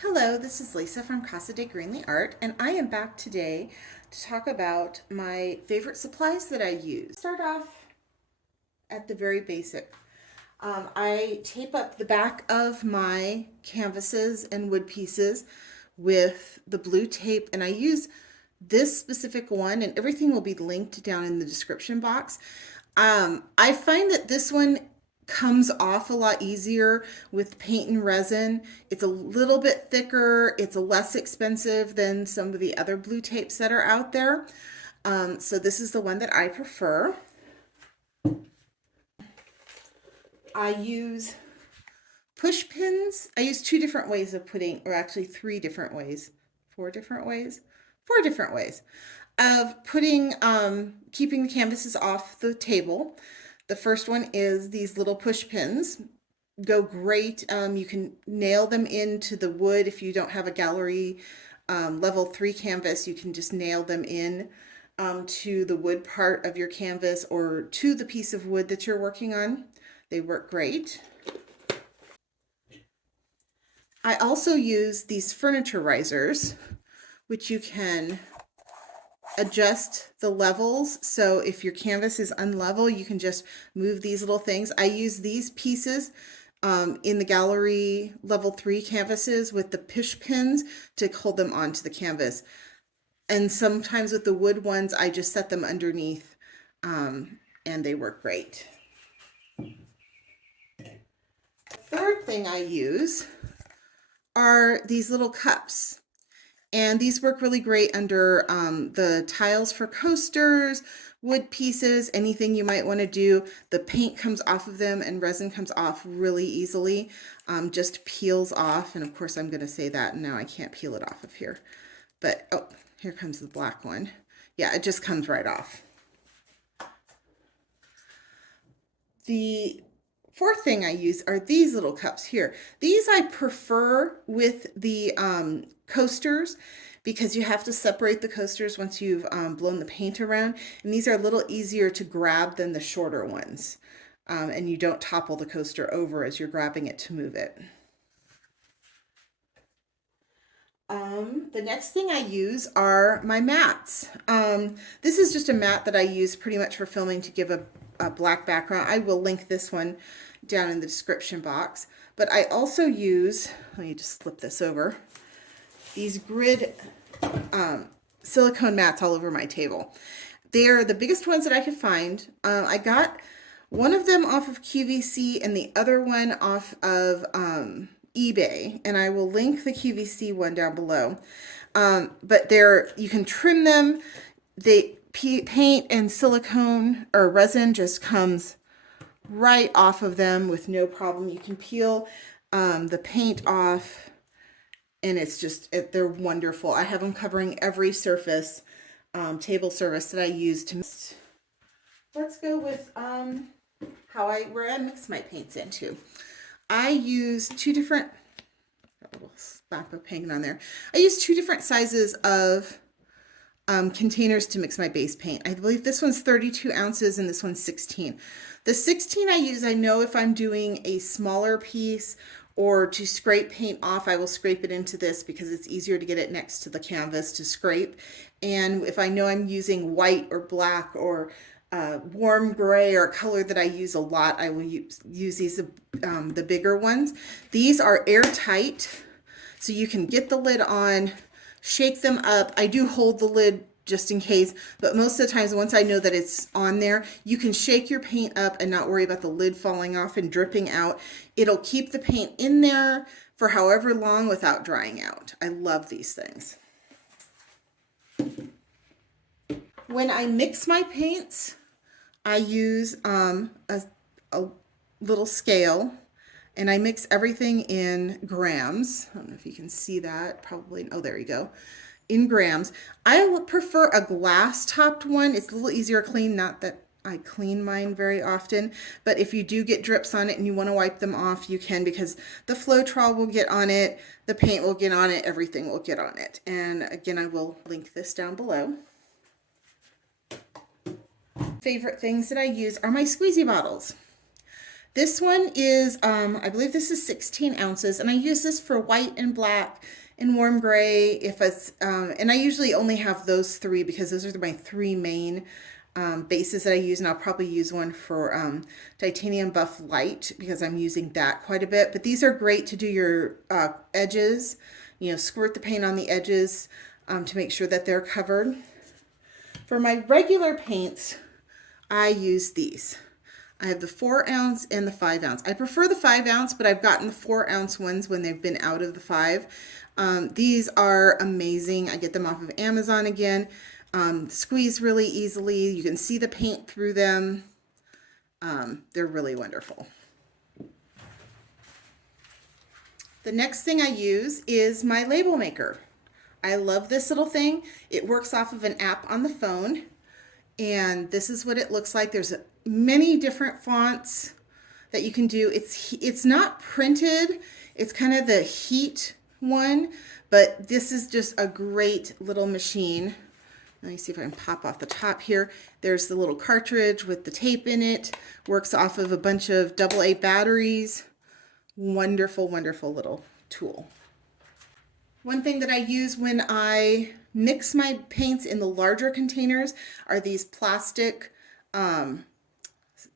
Hello, this is Lisa from Casa de Greenly Art, and I am back today to talk about my favorite supplies that I use. Start off at the very basic. I tape up the back of my canvases and wood pieces with the blue tape, and I use this specific one, and everything will be linked down in the description box. I find that this one comes off a lot easier with paint and resin. It's a little bit thicker. It's less expensive than some of the other blue tapes that are out there. So this is the one that I prefer. I use push pins. I use two different ways of putting, or actually three different ways, four different ways of putting, keeping the canvases off the table. The first one is these little push pins. Go great. You can nail them into the wood if you don't have a gallery level 3 canvas. You can just nail them in to the wood part of your canvas or to the piece of wood that you're working on. They work great. I also use these furniture risers, which you can adjust the levels. So if your canvas is unlevel, you can just move these little things. I use these pieces in the gallery level 3 canvases with the push pins to hold them onto the canvas. And sometimes with the wood ones, I just set them underneath and they work great. The third thing I use are these little cups. And these work really great under the tiles for coasters, wood pieces, anything you might want to do. The paint comes off of them and resin comes off really easily, just peels off. And of course, I'm going to say that and now I can't peel it off of here. But, oh, here comes the black one. Yeah, it just comes right off. The fourth thing I use are these little cups here. These I prefer with the coasters because you have to separate the coasters once you've blown the paint around. And these are a little easier to grab than the shorter ones. And you don't topple the coaster over as you're grabbing it to move it. The next thing I use are my mats. This is just a mat that I use pretty much for filming to give a black background. I will link this one down in the description box. But I also use, let me just flip this over, these grid silicone mats all over my table. They're the biggest ones that I could find. I got one of them off of QVC and the other one off of eBay, and I will link the QVC one down below. But you can trim them. Paint and silicone or resin just comes right off of them with no problem. You can peel the paint off and it's just, they're wonderful. I have them covering every surface, table surface that I use to. Let's go with where I mix my paints into. I use two different, got a little spot of paint on there. I use two different sizes of containers to mix my base paint. I believe this one's 32 ounces and this one's 16. The 16 I use, I know if I'm doing a smaller piece or to scrape paint off, I will scrape it into this because it's easier to get it next to the canvas to scrape. And if I know I'm using white or black or warm gray or a color that I use a lot, I will use these, the bigger ones. These are airtight, so you can get the lid on, shake them up. I do hold the lid just in case, but most of the times once I know that it's on there, you can shake your paint up and not worry about the lid falling off and dripping out. It'll keep the paint in there for however long without drying out. I love these things. When I mix my paints, I use a little scale and I mix everything in grams. I don't know if you can see that, probably, oh, there you go, in grams. I prefer a glass topped one. It's a little easier to clean, not that I clean mine very often, but if you do get drips on it and you want to wipe them off, you can, because the Floetrol will get on it, the paint will get on it, everything will get on it. And again, I will link this down below. Favorite things that I use are my Squeezy bottles. This one is, I believe this is 16 ounces, and I use this for white and black and warm gray. If it's, and I usually only have those three because those are my three main bases that I use, and I'll probably use one for titanium buff light because I'm using that quite a bit. But these are great to do your edges, you know, squirt the paint on the edges to make sure that they're covered. For my regular paints, I use these. I have the 4 ounce and the 5 ounce. I prefer the 5 ounce, but I've gotten the 4 ounce ones when they've been out of the 5. These are amazing. I get them off of Amazon again. Squeeze really easily. You can see the paint through them. They're really wonderful. The next thing I use is my label maker. I love this little thing. It works off of an app on the phone, and this is what it looks like. There's many different fonts that you can do. It's not printed. It's kind of the heat one, but this is just a great little machine. Let me see if I can pop off the top here. There's the little cartridge with the tape in it. Works off of a bunch of AA batteries. Wonderful, wonderful little tool. One thing that I use when I mix my paints in the larger containers are these plastic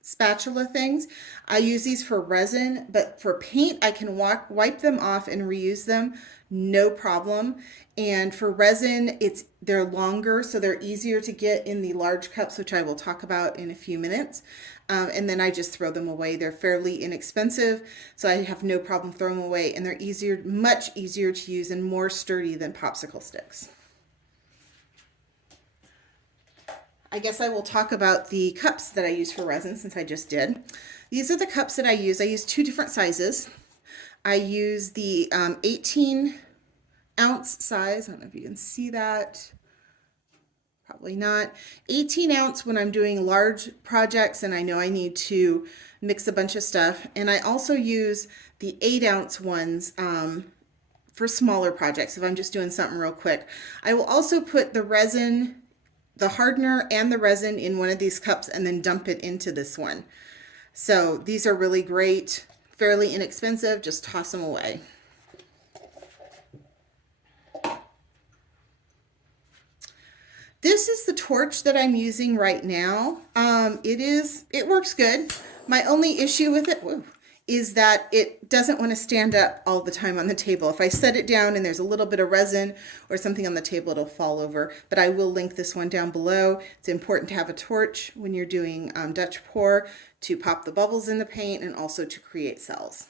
spatula things. I use these for resin, but for paint, I can wipe them off and reuse them, no problem. And for resin, they're longer, so they're easier to get in the large cups, which I will talk about in a few minutes. And then I just throw them away. They're fairly inexpensive, so I have no problem throwing them away. And they're easier, much easier to use and more sturdy than popsicle sticks. I guess I will talk about the cups that I use for resin since I just did. These are the cups that I use. I use 2 different sizes. I use the 18 ounce size. I don't know if you can see that. Probably not. 18 ounce when I'm doing large projects and I know I need to mix a bunch of stuff. And I also use the 8 ounce ones for smaller projects if I'm just doing something real quick. I will also put the resin, the hardener and the resin in one of these cups and then dump it into this one. So these are really great, fairly inexpensive, just toss them away. This is the torch that I'm using right now. It works good. My only issue with it is that it doesn't want to stand up all the time on the table. If I set it down and there's a little bit of resin or something on the table, it'll fall over. But I will link this one down below. It's important to have a torch when you're doing Dutch pour to pop the bubbles in the paint and also to create cells.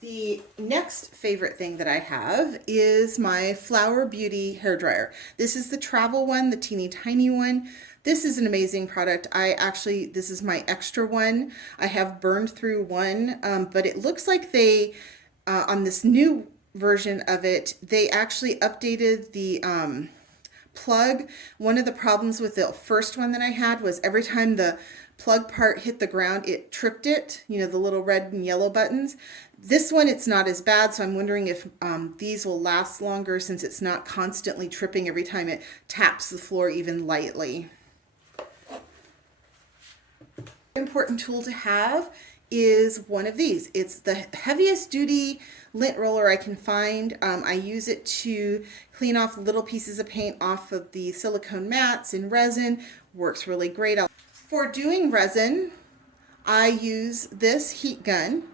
The next favorite thing that I have is my Flower Beauty hairdryer. This is the travel one, the teeny tiny one. This is an amazing product. This is my extra one. I have burned through one, but it looks like they, on this new version of it, they actually updated the plug. One of the problems with the first one that I had was every time the plug part hit the ground, it tripped it, you know, the little red and yellow buttons. This one, it's not as bad, so I'm wondering if these will last longer since it's not constantly tripping every time it taps the floor even lightly. Important tool to have is one of these. It's the heaviest duty lint roller I can find. I use it to clean off little pieces of paint off of the silicone mats in resin. Works really great. For doing resin, I use this heat gun.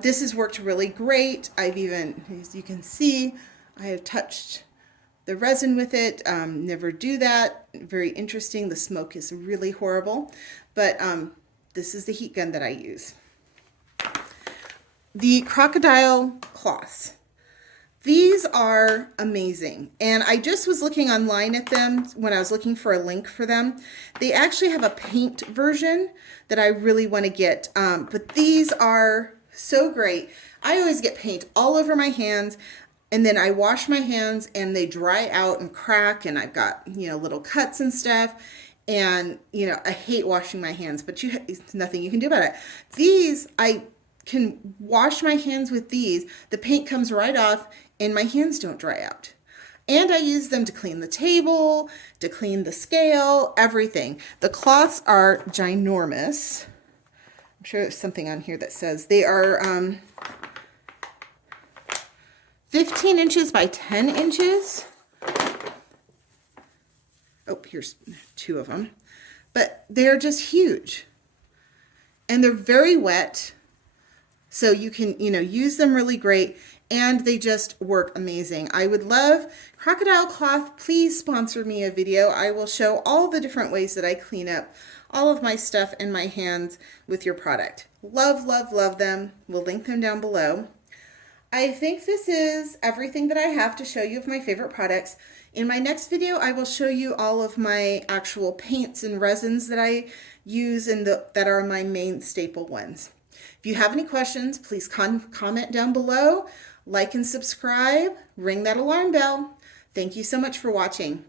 This has worked really great. I've even, as you can see, I have touched the resin with it. Never do that. Very interesting. The smoke is really horrible, but this is the heat gun that I use. The Crocodile Cloths. These are amazing, and I just was looking online at them when I was looking for a link for them. They actually have a paint version that I really want to get, but these are so great. I always get paint all over my hands, and then I wash my hands and they dry out and crack, and I've got, you know, little cuts and stuff, and, you know, I hate washing my hands, but there's nothing you can do about it. These, I can wash my hands with these. The paint comes right off and my hands don't dry out. And I use them to clean the table, to clean the scale, everything. The cloths are ginormous. sure there's something on here that says they are 15 inches by 10 inches. Oh, here's 2 of them. But they're just huge. And they're very wet. So you can, use them really great. And they just work amazing. I would love Crocodile Cloth. Please sponsor me a video. I will show all the different ways that I clean up all of my stuff and my hands with your product. Love, love, love them. We'll link them down below. I think this is everything that I have to show you of my favorite products. In my next video, I will show you all of my actual paints and resins that I use and that are my main staple ones. If you have any questions, please comment down below, like and subscribe, ring that alarm bell. Thank you so much for watching.